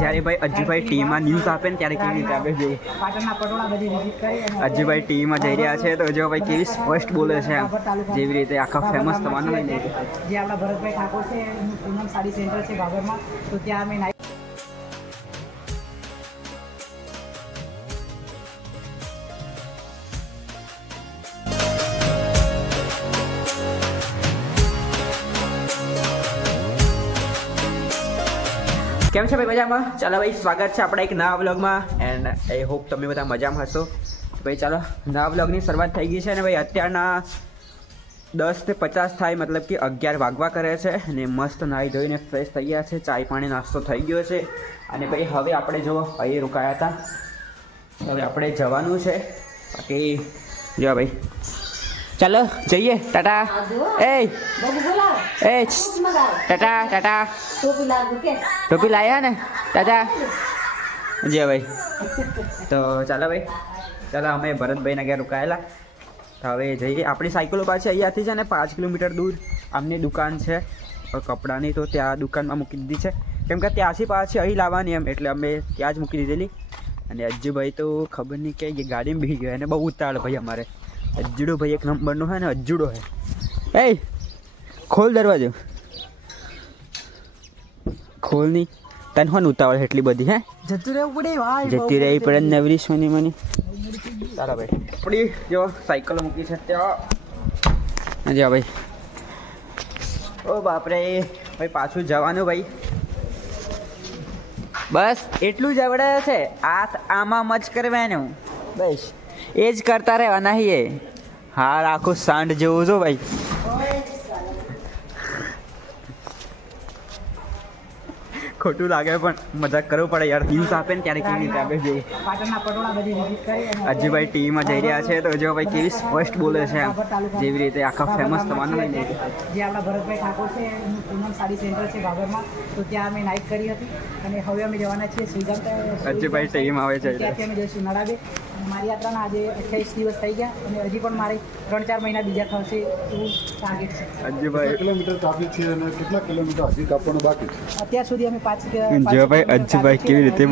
જ્યારે ભાઈ અજ્જુભાઈ ટીમાં ન્યૂઝ આપે ને ત્યારે કેવી રીતે આપણે જોઈએ. અજ્જુભાઈ ટીમાં જઈ રહ્યા છે તો જો કેવી સ્પષ્ટ બોલે છે જેવી રીતે આખા ફેમસ થવાનું. જે આપણા ભરતભાઈ ઠાકોર છે પૂનમ સાડી સેન્ટર છે ભાગરમાં. તો ત્યાં અમે કેમ છે ભાઈ મજામાં? ચાલો ભાઈ, સ્વાગત છે આપણા એક નવા વ્લોગમાં એન્ડ આઈ હોપ તમે બધા મજામાં હશો. ભાઈ, ચાલો, નવા વ્લોગની શરૂઆત થઈ ગઈ છે અને ભાઈ, અત્યારના દસ તે પચાસ થાય, મતલબ કે અગિયાર વાગવા કરે છે, અને મસ્ત નાહી ધોઈને ફ્રેશ થઈ ગયા છે, ચાય પાણી નાસ્તો થઈ ગયો છે. અને ભાઈ, હવે આપણે જો અહીં રોકાયા હતા. હવે આપણે જવાનું છે. બાકી, જો ભાઈ ચાલો જઈએ. ટાટા. એ એ ટાટા ટાટા. ટોપી લાયા ને? ટાટા. જે ભાઈ. તો ચાલો ભાઈ. ચાલો અમે ભરતભાઈના ઘેર રોકાયેલા. તો હવે જઈએ. આપણી સાયકલો પાછી અહીંયાથી છે ને પાંચ કિલોમીટર દૂર. આમની દુકાન છે. કપડાની તો ત્યાં દુકાનમાં મૂકી દીધી છે. કેમ કે ત્યાંથી પાછી અહીં લાવવાની એમ એટલે અમે ત્યાં જ મૂકી દીધેલી. અને અજ્જુભાઈ તો ખબર નહીં કે ગાડીમાં બેસી ગયો. અને બહુ ઉતાળ ભાઈ અમારે. અજ્જુડો ભાઈ એક નંબરનો હે ને અજ્જુડો હે. એ ખોલ દરવાજો. ખોલ નહીં તને હોન ઉતાવળ એટલી બધી હે? જતું રહેવું પડે ભાઈ જતી રહી પડે નવરી સોની મની. તારા ભાઈ. આપણી જો સાયકલ મૂકી છે ત્યાં. જા ભાઈ. ઓ બાપરે ભાઈ પાછું જવાનું ભાઈ. બસ એટલું જ આવડે છે. આ આમાં મચ કરવાનું. બસ. એ જ કરતા રહેવાના એ હાર આખું સાંડ જેવું છો ભાઈ. ખોટું લાગે પણ મજાક કરવું પડે યાર. ન્યૂઝ આપે ને ત્યારે કેવી રીતે આપે જેવું અજયભાઈ ટીવીમાં જઈ રહ્યા છે તો જો ભાઈ કેવી સ્પષ્ટ બોલે છે જેવી રીતે આખા ફેમસ થવાનું. જે આપણા ભરતભાઈ ઠાકોર છે એમનું પૂનમ સાડી સેન્ટર છે ભાગરમાં તો ત્યાં અમે નાઇટ કરી હતી. અને હવે અમે જવાના છીએ સુઈગામ અજયભાઈ ટીવીમાં આવે છે. ત્યાંથી અમે જઈશું નડાબે. મારી યાત્રાના આજે અઠ્યાવીસ દિવસ થઈ ગયા અને હજી પણ મારે ત્રણ ચાર મહિના બીજા થશે એવું ટાર્ગેટ છે. અજયભાઈ કિલોમીટર કાપી છે અને કેટલા કિલોમીટર હજી કાપવાનું બાકી છે? અત્યાર સુધી અમે પાંચ જો ભાઈ કેવી રીતે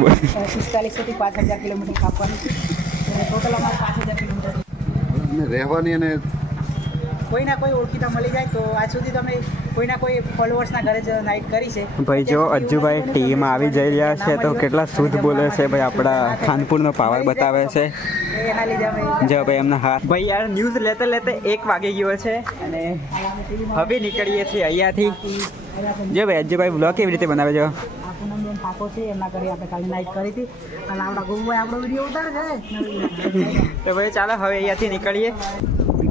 પિસ્તાલીસો થી પાંચ હજાર કિલોમીટર કાપવાનું છે. અને ટોટલ અમારે પાંચ હજાર કિલોમીટર રહેવાની અને કોઈ ના કોઈ ઓળખીતા મળી જાય તો આજ સુધી તમે કોઈના કોઈ ફોલોઅર્સના ઘરે જ નાઇટ કરી છે. ભાઈ જો અજ્જુભાઈ ટીવીમાં આવી જઈ રહ્યા છે તો કેટલા શુદ્ધ બોલે છે ભાઈ આપણા ખાનપુરનો પાવર બતાવે છે. જો ભાઈ એમના હાથ. ભાઈ યાર ન્યૂઝ લેતે લેતે એક વાગી ગયો છે અને હવે નીકળીએ છીએ અહીંયાથી. જો ભાઈ અજ્જુભાઈ બ્લોગ કેવી રીતે બનાવે છો? પૂનમબેન ઠાકોર છે એમના ઘરે આપણે કાલે નાઇટ કરી હતી અને આપણા ગુરુભાઈ આપણો વીડિયો ઉતારે છે. તો ભાઈ ચાલો હવે અહીંયાથી નીકળીએ.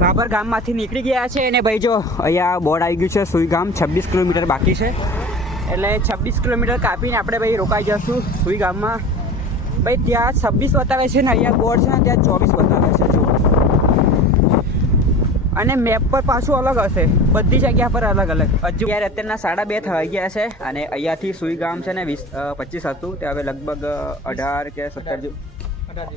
બાબર ગામમાંથી નીકળી ગયા છે અને ભાઈ જો, અહીંયા બોર્ડ આવી ગયું છે, સુઈ ગામ, છવ્વીસ કિલોમીટર બાકી છે. એટલે છવ્વીસ કિલોમીટર કાપીને આપણે ભાઈ રોકાઈ જશું સુઈ ગામમાં. ભાઈ, ત્યાં છવ્વીસ બતાવે છે ને, અહીંયા બોર્ડ છે ને, ત્યાં ચોવીસ બતાવે છે, જો. અને મેપ પર પાછું અલગ હશે. બધી જગ્યા પર અલગ અલગ. હજુ યાર અત્યારના સાડા બે થઈ ગયા છે અને અહીંયાથી સુઈ ગામ છે ને, વીસ પચીસ હતું. તે હવે લગભગ અઢાર કે સત્તર જેવું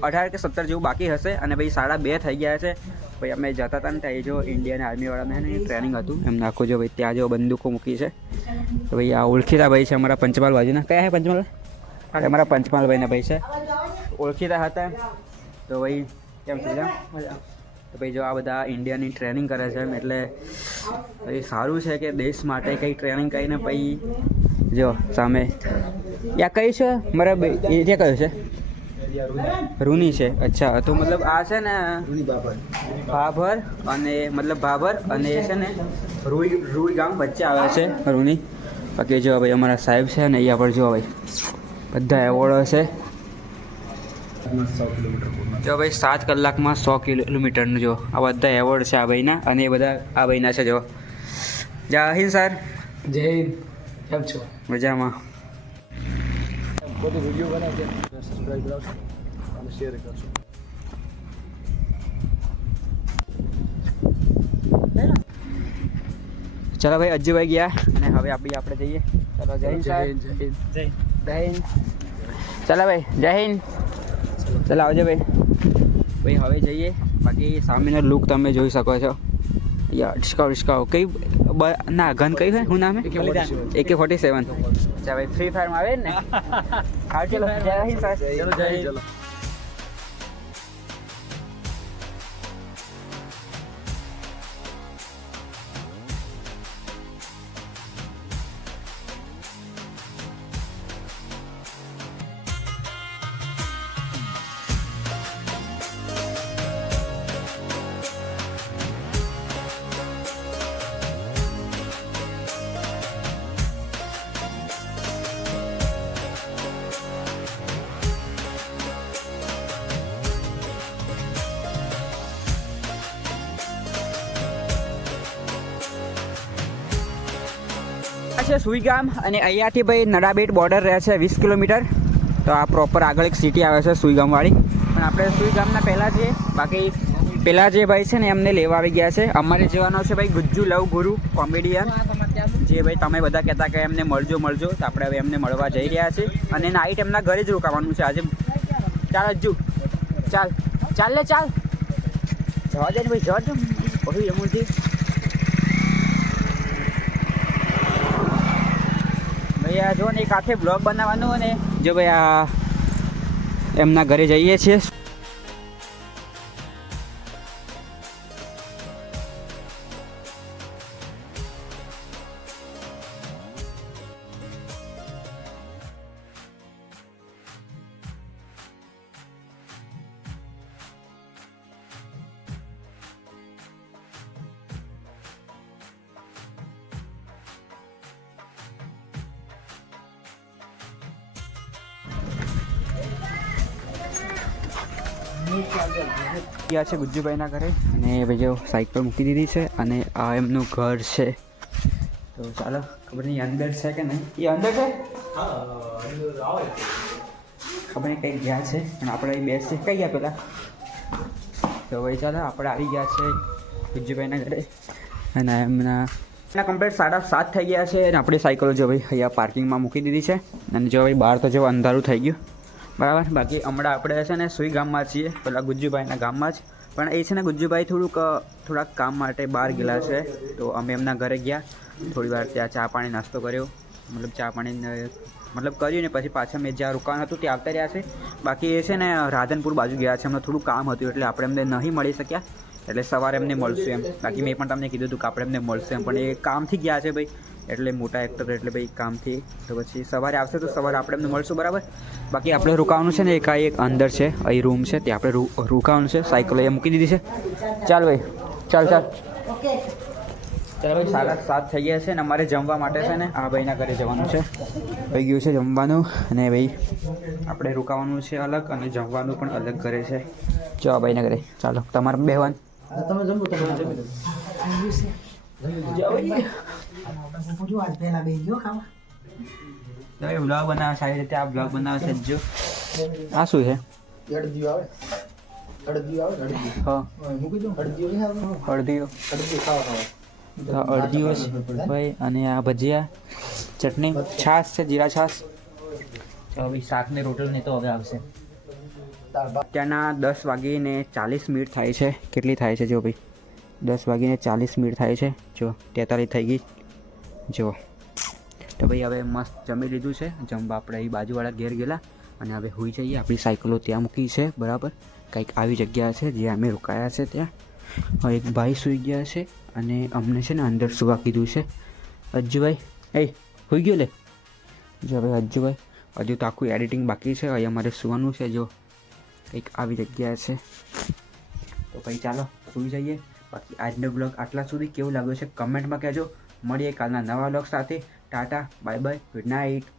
અઢાર કે સત્તર જેવું બાકી હશે અને ભાઈ સાડા બે થઈ ગયા છે. ભાઈ અમે જતા હતા ને ત્યાં એ જો ઇન્ડિયન આર્મીવાળાને ને ટ્રેનિંગ હતું. એમ આખું જો ભાઈ ત્યાં જો બંદૂકો મૂકી છે. તો ભાઈ આ ઓળખીતા ભાઈ છે અમારા પંચમહાલ બાજુના. કયા છે પંચમહાલ? અમારા પંચમહાલ ભાઈના ભાઈ છે. ઓળખીતા હતા તો ભાઈ કેમ છે? તો ભાઈ જો આ બધા ઇન્ડિયાની ટ્રેનિંગ કરે છે એમ એટલે ભાઈ સારું છે કે દેશ માટે કંઈ ટ્રેનિંગ કરીને પછી જો સામે. યા કઈ છે? મારા એરિયા કયો છે? રૂની છે. અચ્છા તો મતલબ આ છે ને ભાભર અને મતલબ ભાભર અને એ છે ને રૂઈ રૂઈ ગામ વચ્ચે આવે છે રૂની. બાકી જો ભાઈ અમારા સાહેબ છે ને અહીંયા પર જો ભાઈ બધા એવોર્ડો છે. જો ભાઈ સાત કલાકમાં સો કિલોમીટરનું જો આ બધા એવોર્ડ છે આ ભાઈના અને એ બધા આ ભાઈના છે જો. જય હિન્દ સર. જય હિન્દ. કેમ છો? મજામાં. બધું વીડિયો બનાવજો. સબસ્ક્રાઈબ કરાવશો. શેર કરશો ચાલો ભાઈ અજ્જુભાઈ ગયા અને હવે આપણી આપણે જઈએ. ચાલો જય હિન્દ જય જય હિન્દ. ચલો ભાઈ જય હિન્દ. ચાલો આવજો ભાઈ. ભાઈ હવે જઈએ. બાકી સામેનો લુક તમે જોઈ શકો છો. યા ડિસ્કાઉ ડિસ્કાઉ કઈ ના ગન કઈ હોય હું નામ હે AK-47. એકે ફોર્ટી સેવન ભાઈ ફ્રી ફાયરમાં આવે ને. હા ચલો જય હિન્દ સર ચલો જય હિન્દ, ચલો. છે સુઈ ગામ અને અહીંયાથી ભાઈ નડાબેટ બોર્ડર રહે છે વીસ કિલોમીટર. તો આ પ્રોપર આગળ એક સિટી આવે છે સુઈ ગામવાળી. પણ આપણે સુઈ ગામના પહેલાં છીએ બાકી પેલા જે ભાઈ છે ને એમને લેવા આવી ગયા છે. અમારે જવાનો છે ભાઈ ગુજ્જુ લવ ગુરુ કોમેડિયન જે ભાઈ તમે બધા કહેતા કે એમને મળજો મળજો. તો આપણે હવે એમને મળવા જઈ રહ્યા છીએ. અને નાઈટ એમના ઘરે જ રોકાવાનું છે આજે. ચાલ અજ્જુ. ચાલ. ચાલ લે, ચાલ. જવા દે ને ભાઈ, જવા દે. ઓહી એમથી ભાઈ આ જો ને એક હાથે બ્લોગ બનાવવાનું અને જો ભાઈ આ એમના ઘરે જઈએ છીએ. ગયા છે ગુજ્જુભાઈના ઘરે અને ભાઈ સાયકલ મૂકી દીધી છે અને આ એમનું ઘર છે. તો ચાલો, ખબર નહીં અંદર છે કે નહીં? એ અંદર છે? ખબર નહીં કંઈક ગયા છે, પણ આપણે અહીં બેસી કઈ ગયા પેલા? તો ભાઈ ચાલો, આપણે આવી ગયા છે ગુજ્જુભાઈના ઘરે. અને એમના એના કમ્પ્લીટ સાડા સાત થઈ ગયા છે અને આપણી સાયકલો જો ભાઈ અહીંયા પાર્કિંગમાં મૂકી દીધી છે. અને જો ભાઈ બહાર તો જો અંધારું થઈ ગયું. બરાબર? બાકી હમણાં આપણે છે ને સુઈ ગામમાં છીએ, પેલા ગુજ્જુભાઈના ગામમાં જ. પણ એ છે ને ગુજ્જુભાઈ થોડુંક, થોડાક કામ માટે બહાર ગયેલા છે, તો અમે એમના ઘરે ગયા. થોડી વાર ત્યાં ચા પાણી નાસ્તો કર્યો. મતલબ ચા પાણી મતલબ કર્યું ને પછી પાછા મેં જ્યાં રોકાણ હતું ત્યાં આવતા રહ્યા છે. બાકી એ છે ને રાધનપુર બાજુ ગયા છે, એમને થોડું કામ હતું એટલે આપણે એમને નહીં મળી શક્યા. એટલે સવારે એમને મળશું એમ. બાકી મેં પણ તમને કીધું હતું કે આપણે એમને મળશું એમ, પણ એ કામથી ગયા છે ભાઈ. એટલે મોટા એક્ટર એટલે ભાઈ કામથી. તો પછી સવારે આવશે તો સવારે આપણે એમને મળશું બરાબર? બાકી આપણે રોકાવાનું છે ને એકાએક એક અંદર છે અહીં રૂમ છે ત્યાં આપણે રોકાવાનું છે. સાયકલ અહીંયા મૂકી દીધી છે. ચાલ ભાઈ ચાલ ચાલ. ચાલો ભાઈ સાડા સાત થઈ ગયા છે ને અમારે જમવા માટે છે ને આ ભાઈના ઘરે જવાનું છે. થઈ ગયું છે જમવાનું અને ભાઈ આપણે રોકાવાનું છે અલગ અને જમવાનું પણ અલગ ઘરે છે. જો આ ભાઈના ઘરે. ચાલો તમારે બેહવાન. તમે જમો તમે જમી. જો આજ પહેલા બે ગયો ખાવા ભાઈ બ્લોગ બનાવે સારી રીતે આ બ્લોગ બનાવે છે જો આ શું છે? અડદિયું આવે. અડદિયું આવે ને હા. હા, મૂકી દઉં અડદિયું નહીં આવે અડદીઓ અડદિયું ખાવા ખાવા. અડદીઓ છે ભાઈ અને આ ભજીયા ચટણી છાશ છે જીરા છાશ. તો ભાઈ શાક ને રોટલ ને તો હવે આવશે. અત્યારના ત્યાંના દસ વાગીને ચાલીસ મિનિટ થાય છે. કેટલી થાય છે જો ભાઈ? દસ વાગીને ચાલીસ મિનિટ થાય છે. જો તેતાલીસ થઈ ગઈ. જો તો ભાઈ હવે મસ્ત જમી લીધું છે. જમવા આપણે અહીં બાજુવાળા ઘેર ગયેલા અને હવે હોઈ જઈએ. આપણી સાયકલો ત્યાં મૂકી છે, બરાબર? કંઈક આવી જગ્યા છે જ્યાં અમે રોકાયા છે ત્યાં. હવે એક ભાઈ સૂઈ ગયા છે અને અમને છે ને અંદર સુવા કીધું છે. અજ્જુભાઈ, એ, હોઈ ગયો લે? જો હવે અજ્જુભાઈ, હજુ તો આખું એડિટિંગ બાકી છે. અહીં અમારે સુવાનું છે, જો. કંઈક આવી જગ્યા છે. તો ભાઈ ચાલો, સુઈ જઈએ. બાકી આજનો બ્લોગ આટલા સુધી કેવું લાગ્યું છે? કમેન્ટમાં કહેજો. મળીએ કાલના નવા બ્લોગ સાથે. Tata bye bye good night